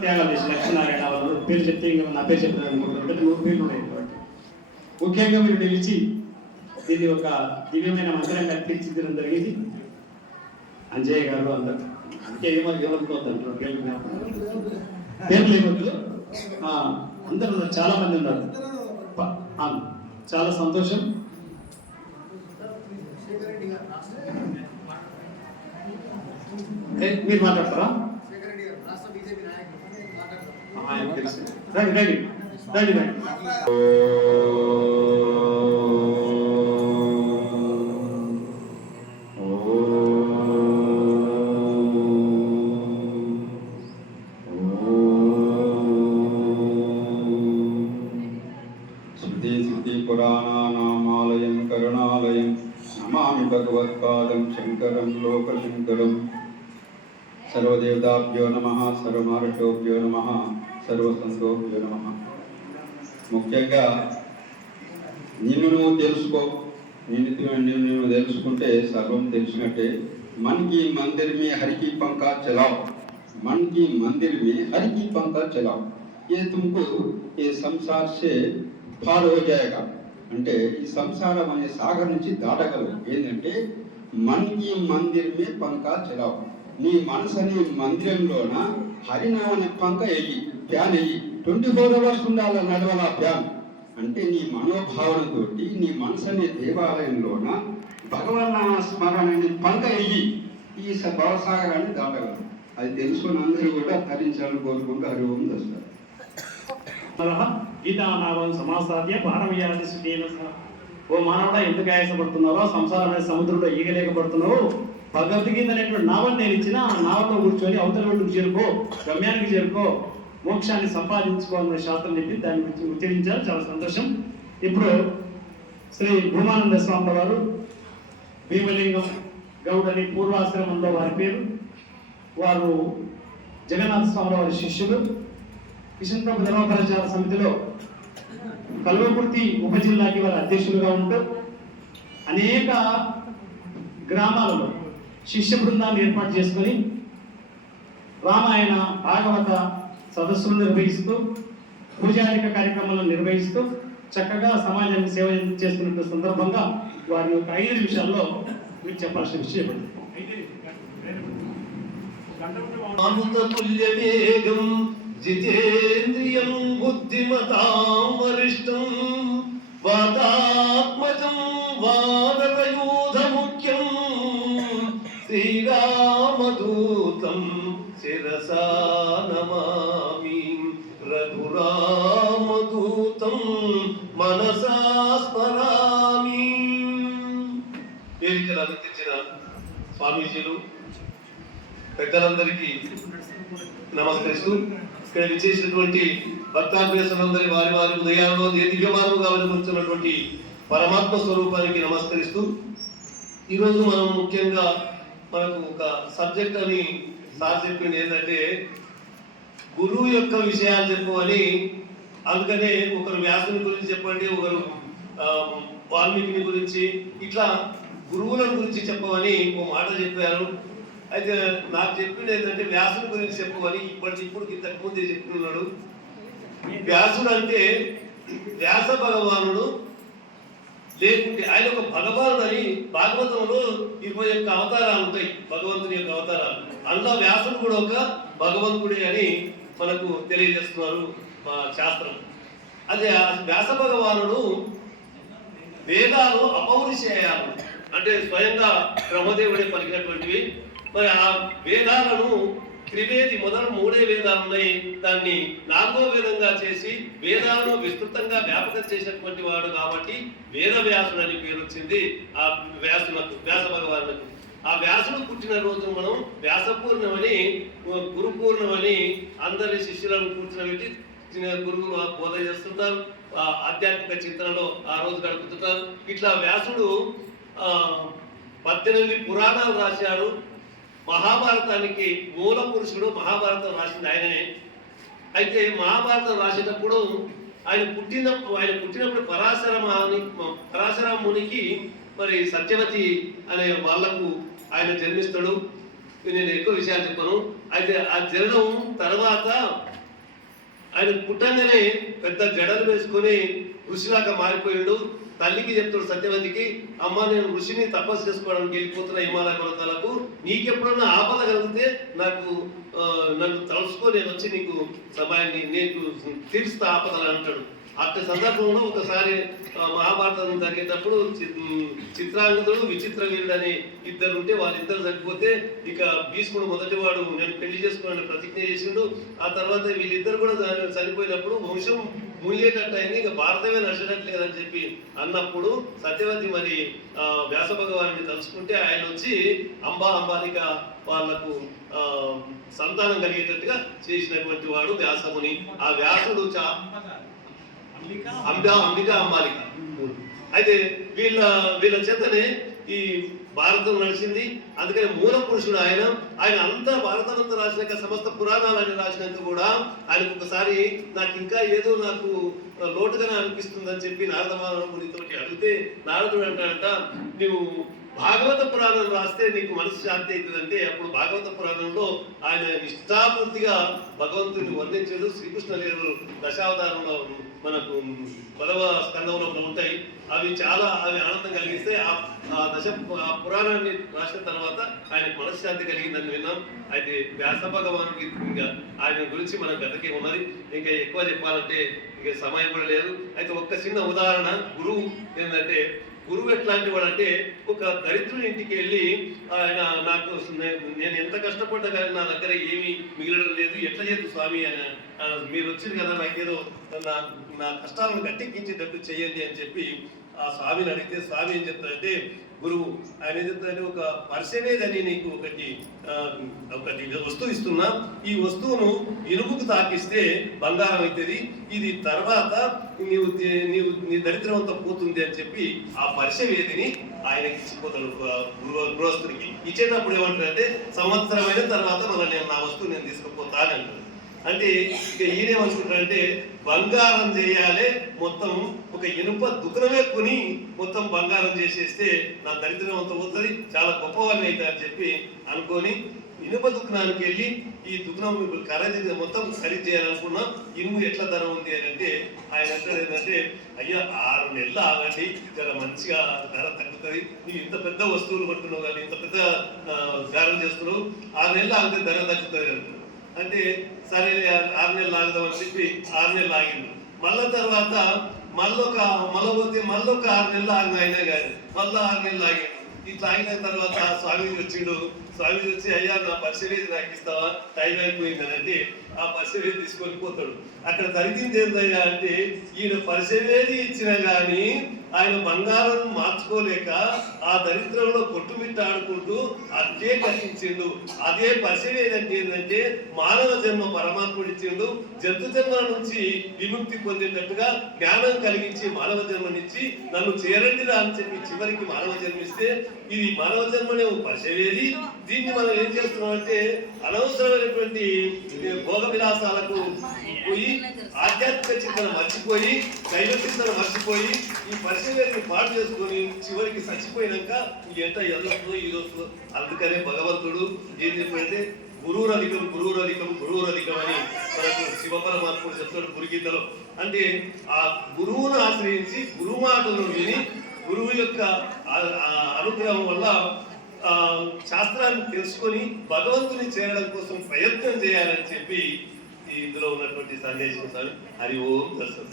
త్యాగాలు చేసి లక్ష్మీనారాయణ వాళ్ళు పేరు చెప్తే ఇంకా నా పేరు చెప్తాను అనుకుంటున్నారంటే 100 పేర్లు ఉన్నాయి కాబట్టి ముఖ్యంగా మీరు నిలిచి దీన్ని ఒక దివ్యమైన మందిరంగా తీర్చిదిద్దడం జరిగింది. అంజయ్య గారు అందరు అంటే ఏమనుకోవద్దు పేర్లు లేవద్దు, అందరూ చాలా మంది ఉన్నారు. చాలా సంతోషం. మీరు మాట్లాడతారా? రండి రండి రండి రండి. పురాణానామాలయం కరుణాలయం నమామి భగవత్పాదం శంకరం లోకశంకరం. సర్వదేవతాభ్యో నమః, సర్వమార్గోభ్యో నమః, సర్వసంతోభ్యో నమః. ముఖ్యంగా నిన్ను నువ్వు తెలుసుకో, నిన్ను తెలుసుకుంటే సర్వం తెలిసినట్టే. मन की मंदिर में हरि की पंखा चलाओ, मन की मंदिर में हरि की पंखा चलाओ, ये तुमको ये संसार से पार हो जाएगा. అంటే ఈ సంసారం అనే సాగర్ నుంచి దాటగలవు. ఏంటంటే మనకి మందిర్ మే పంక చలావు, నీ మనసు అనే మందిరంలోన హరినామ అనే పంక వెయ్యి, ఫ్యాన్ వెయ్యి. 24 hours ఉండాలి నడవాల ఫ్యాన్. అంటే నీ మనోభావనతోటి నీ మనసు అనే దేవాలయంలోన భగవన్నామ స్మరణ అనే పంక వెయ్యి, ఈ భవసాగరాన్ని దాటగలవు. అది తెలుసుకుని అందరూ కూడా ధరించాలని కోరుకుంటూ హరి ఓం దస్తారు. గీతానామం సమాసాధ్య పారమయాది సుఖేన. ఓ మానవుడా, ఎందుకు ఆయాసపడుతున్నావో, సంసారమైన సముద్రంలో ఈగలేకపడుతున్నావు, భగవద్గీత అనేటువంటి నావని నేను ఇచ్చిన ఆ నావలో కూర్చొని అవతల ఒడ్డుకు చేరుకో, గమ్యానికి చేరుకో, మోక్షాన్ని సంపాదించుకోవాలనే శాస్త్రం చెప్పి దాని గురించి ఉచ్చరించారు. చాలా సంతోషం. ఇప్పుడు శ్రీ భూమానంద స్వామి వారు భీమలింగం గౌడ్ అని పూర్వాశ్రమంలో వారి పేరు. వారు జగన్నాథ స్వామి వారి శిష్యులు. కిషన్ ధర్మప్రచార సమితిలో కల్వకుర్తి ఉపజిల్లాకి వారి అధ్యక్షులుగా ఉంటూ అనేక గ్రామాలలో శిష్య బృందాన్ని ఏర్పాటు చేసుకొని రామాయణ భాగవత సదస్సులు నిర్వహిస్తూ పూజారిక కార్యక్రమాలను నిర్వహిస్తూ చక్కగా సమాజానికి సేవ చేస్తున్న సందర్భంగా వారి యొక్క 5 నిమిషాల్లో మీరు చెప్పాల్సిన విషయం. జితేంద్రియం బుద్ధిమతాం వరిష్టం వాతాత్మజం వానరయూధముఖ్యం శ్రీరామదూతం శిరసా నమామి రఘురామదూతం మనసా స్మరామి. వేదికలు అందించిన స్వామీజీలు పెద్దలందరికీ నమస్కరిస్తూ ఇక్కడ విచ్చేసినటువంటి భక్తాగ్రేసులందరి వారి వారి ఉదయాల్లో దివ్యమానముగా వెలుగుతున్నటువంటి పరమాత్మ స్వరూపానికి నమస్కరిస్తూ ఈరోజు మనం ముఖ్యంగా మనకు ఒక సబ్జెక్ట్ అని సార్ చెప్పింది ఏంటంటే గురువు యొక్క విషయాలు చెప్పమని. అందుకనే ఒకరు వ్యాసుని గురించి చెప్పండి, ఒకరు వాల్మీకిని గురించి, ఇట్లా గురువుల గురించి చెప్పమని ఓ మాట చెప్పారు. అయితే నాకు చెప్పింది ఏంటంటే వ్యాసుని గురించి చెప్పమని. ఇప్పుడు ఇంతకు ముందే చెప్తున్నాడు. వ్యాసుడు అంటే వ్యాస భగవానుడు లేకుంటే ఆయన ఒక భగవానుడు అని భాగవతంలో 21 అవతారాలు ఉంటాయి, భగవంతుని యొక్క అవతారాలు. అందులో వ్యాసుడు కూడా ఒక భగవంతుడే అని మనకు తెలియజేస్తున్నారు మా శాస్త్రం. అదే వ్యాస భగవానుడు వేదాలు అపౌరుషేయాలు అంటే స్వయంగా బ్రహ్మదేవుడే పలికినటువంటివి. మరి ఆ వేదాలను త్రివేది మొదలు 3 వేదాలు ఉన్నాయి, దాన్ని 4వ వేదంగా చేసి వేదాలను విస్తృతంగా వ్యాపకం చేసినటువంటి వాడు కాబట్టి వేద వ్యాసుడు అని పేరు వచ్చింది ఆ వ్యాసునకు, వ్యాస భగవానులకు. ఆ వ్యాసుడు పుట్టిన రోజు మనం వ్యాసపూర్ణమని, గురు పూర్ణమని అందరి శిష్యులను కూర్చునబెట్టి గురువులు బోధ చేస్తుంటారు. ఆధ్యాత్మిక చింతనలో ఆ రోజు గడుపుతుంటారు. ఇట్లా వ్యాసుడు 18 పురాణాలు రాశాడు. మహాభారతానికి మూల పురుషుడు, మహాభారతం రాసింది ఆయననే. అయితే మహాభారతం రాసేటప్పుడు ఆయన పుట్టినప్పుడు పరాశర మునికి మరి సత్యవతి అనే వాళ్లకు ఆయన జన్మిస్తాడు. నేను ఎక్కువ విషయాలు చెప్పాను. అయితే ఆ జననం తర్వాత ఆయన పుట్టంగానే పెద్ద జడలు వేసుకొని ఋషిలాగా మారిపోయాడు. తల్లికి చెప్తాడు సత్యవతికి, అమ్మ నేను ఋషిని తపస్సు చేసుకోవడానికి వెళ్ళిపోతున్న హిమాలయ పర్వతాలకు, నీకెప్పుడన్నా ఆపద కలిగితే నాకు నన్ను తలుసుకో, నేను వచ్చి నీకు సమయాన్ని నీకు తీరుస్తా ఆపదలు అంటాడు. అట్టి సందర్భంలో ఒకసారి మహాభారతం జరిగేటప్పుడు చిత్రాంగదుడు విచిత్ర వీరుడు అని ఇద్దరు ఉంటే వాళ్ళిద్దరు చనిపోతే ఇక భీష్ముడు మొదటివాడు నేను పెళ్లి చేసుకోవాలని ప్రతిజ్ఞ చేసిండు. ఆ తర్వాత వీళ్ళిద్దరు కూడా చనిపోయినప్పుడు వంశం మునిగేటట్టు అయింది, ఇక భారతమే నడిచేటట్లేదని చెప్పి అన్నప్పుడు సత్యవతి మరి వ్యాస భగవాన్ని తలుచుకుంటే ఆయన వచ్చి అంబాలిక వాళ్లకు సంతానం కలిగేటట్టుగా చేసినటువంటి వాడు వ్యాసముని. ఆ వ్యాసుడు అంబిక అంబాలిక. అయితే వీళ్ళ చేతనే ఈ భారతం నడిచింది. అందుకని మూల పురుషుడు ఆయన అంతా భారతం అంతా రాసినాక సమస్త పురాణాలని రాసినందుకు కూడా ఆయనకు ఒకసారి నాకు ఇంకా ఏదో నాకు లోటుగానే అనిపిస్తుందని చెప్పి నారదమానుడితో అడిగితే నారదుడు అంటాడంట, నువ్వు భాగవత పురాణం రాస్తే నీకు మనసు శాంతి అవుతుందంటే అప్పుడు భాగవత పురాణంలో ఆయన ఇష్టాపూర్తిగా భగవంతుని వర్ణించాడు. శ్రీకృష్ణ లీలలు దశావతారంలో మనకు 10వ స్కందంలో ఉంటాయి. అవి ఆనందం కలిగిస్తే ఆ పురాణాన్ని రాసిన తర్వాత ఆయనకు మనశ్శాంతి కలిగిందని విన్నాం. అయితే వ్యాస భగవానుడికి ఇంకా ఆయన గురించి మన గతకే ఉన్నది, ఇంకా ఎక్కువ చెప్పాలంటే ఇక సమయం కూడా లేదు. అయితే ఒక్క చిన్న ఉదాహరణ, గురువు ఏంటంటే గురువు ఎట్లాంటి వాడు అంటే ఒక దరిద్రుని ఇంటికి వెళ్ళి ఆయన నాకు నేను ఎంత కష్టపడ్డా కానీ నా దగ్గర ఏమీ మిగిలడం లేదు, ఎట్లా చేద్దు స్వామి అని, మీరు వచ్చింది కదా నాకేదో నా కష్టాలను గట్టెక్కించేటట్టు చేయండి అని చెప్పి ఆ స్వామిని అడిగితే స్వామి ఏం చెప్తారంటే, గురువు ఆయన ఏం చెప్తారంటే ఒక పర్సెవేదని నీకు ఒకటి వస్తువు ఇస్తున్నా, ఈ వస్తువును ఇనుముకు తాకిస్తే బంగారం అవుతుంది, ఇది తర్వాత నీ దరిద్రం అంతా పోతుంది అని చెప్పి ఆ పర్సెవేదిని ఆయనకి ఇచ్చిపోతాడు గృహస్థుడికి. ఇచ్చేటప్పుడు ఏమంటారంటే సంవత్సరమైన తర్వాత నేను నా వస్తువు నేను తీసుకుపోతానంటారు. అంటే ఇక ఈయనేమనుకుంటారంటే బంగారం చేయాలి, మొత్తం ఒక ఇనుప దుకాణమే కొని మొత్తం బంగారం చేసేస్తే నా దరిద్రం అంతా పోతుంది, చాలా గొప్పవాడిని అవుతా అని చెప్పి అనుకొని ఇనుప దుకాణానికి వెళ్ళి ఈ దుకాణం ఖరీదు మొత్తం ఖరీదు చేయాలనుకున్నా, ఇనుము ఎట్లా ధర ఉంది అని అంటే ఆయన అంటారు ఏంటంటే, అయ్యా 6 నెలలు ఆగండి, చాలా మంచిగా ధర తగ్గుతుంది, నీవు ఇంత పెద్ద వస్తువులు కొంటున్నావు కానీ ఇంత పెద్ద గారం చేస్తున్నావు, 6 నెలలు ఆగితే ధర తగ్గుతుంది అంటారు. అంటే సరే 6 నెలలు ఆగుదామని చెప్పి 6 నెలలు ఆగిండు. మళ్ళా తర్వాత మళ్ళొక 6 నెలలు ఆగిన అయినా కానీ మళ్ళీ 6 నెలలు ఆగిండు. ఇట్లా ఆగిన తర్వాత స్వామి వచ్చిండు. స్వామి వచ్చి, అయ్యా నా పర్సెవేది నాకు ఇస్తావా, టైం అయిపోయిందని అంటే ఆ పర్సెవేది తీసుకొని పోతాడు. అక్కడ జరిగింది ఏందయ్యా అంటే ఈయన పర్సెవేది ఇచ్చినా కానీ ఆయన బంగారం మార్చుకోలేక ఆ దరిద్రంలో కొట్టుమిట్టాడుకుంటూ అదే కట్టించిండు. అదే పర్సెవేది అంటే ఏంటంటే మానవ జన్మ పరమాత్ముడు ఇచ్చిండు, జంతు జన్మ నుంచి విముక్తి పొందేటట్టుగా జ్ఞానం కలిగించి మానవ జన్మనిచ్చి నన్ను చేరండిరా అని చెప్పి చివరికి మానవ జన్మిస్తే ఇది మానవ జన్మనే పర్సెవేది. దీన్ని మనం ఏం చేస్తున్నాం అంటే అనవసరమైనటువంటి భోగ విలాసాలకు పోయి ఆధ్యాత్మిక చింతన మర్చిపోయి దైవ చింతన మర్చిపోయి ఈ పరిశీలనని పాటు చేసుకొని చివరికి చచ్చిపోయినాక ఎంత ఎదొస్తుందో ఇది వస్తుందో. అందుకనే భగవంతుడు ఏం చెప్పాడంటే గురువురధికం అని మనకు శివపరమాత్ముడు చెప్తాడు గురుగీతలో. అంటే ఆ గురువును ఆశ్రయించి గురువు మాటలను విని గురువు యొక్క అనుగ్రహం వల్ల శాస్త్రాన్ని తెలుసుకొని భగవంతుని చేరడం కోసం ప్రయత్నం చేయాలని చెప్పి ఇందులో ఉన్నటువంటి సందేశం. హరి ఓం దర్శనం.